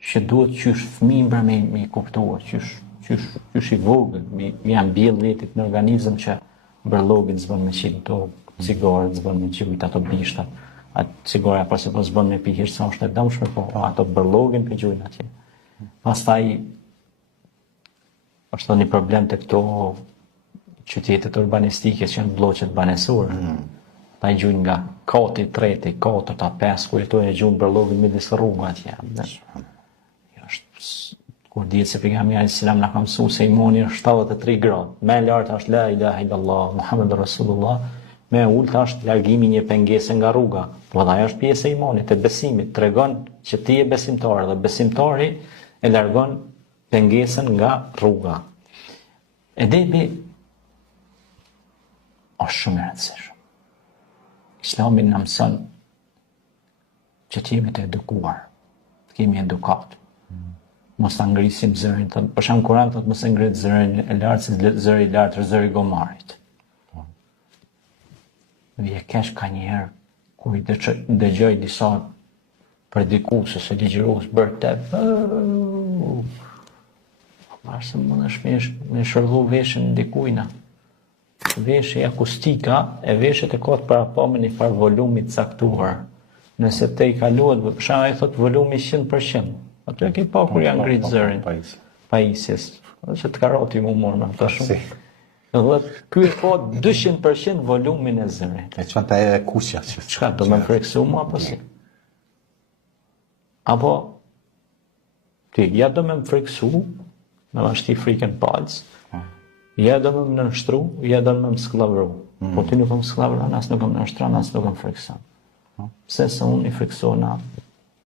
që duhet qysh fëmijë me kuptuar, qysh i vogël, mi janë mbjell letit në organizëm që bërllogit zbën me qitë to, cigaret zbën me qujt ato bishtat, atë cigara pas e po zbën me pi hirë sa është e damshme, po ato bërllogin për gjujnë atje. Pastaj, është një problem të këto qytetet urbanistike që janë bloqet banesore. Ta i gjujnë nga kati, treti, katërta, pes, ku jetojnë e gjujnë bërllogin midis rruga atje. Kur dihet se pejgamberi alayhis salam na ka mësuar se imani është 73 gradë. Më e lartë është la ilaha illallah Muhammedur Rasulullah, më e ulta është largimi një pengese nga rruga. Po ajo është pjesë e imanit, e besimit, tregon që ti je besimtar dhe besimtari e largon pengesën nga rruga. Edebi është shumë i rëndësishëm. Islami na mëson që të jemi të edukuar, të kemi edukat. Mos ta ngrisim zërin, për shembull Kurani thotë mos e ngrit zërin e lartë se zëri i lartë është zëri i gomarit. Vje kesh ka njëherë kur i dëgjoj disa predikuese se ligjërues bërë të se mund është me shërdu veshën dikujna. Veshë akustika e veshët e kotë para pa me një farë volumit caktuar. Nëse te i kaluat, për shembull ai thotë volumi 100%. Ato e ke pa kur janë ngritë zërin. Pajisjes. Që të karoti mu morë me të shumë. Dhe ky e ka 200% volumin e zërit. E çon ta e kuqja. Çka do më freksu mua apo si? Apo ti ja do më freksu, me vashti frikën palc. Ja do më nështru, ja do më sklavru. Po ti nuk më sklavron, as nuk më nështron, as nuk më frekson. Pse se unë i freksona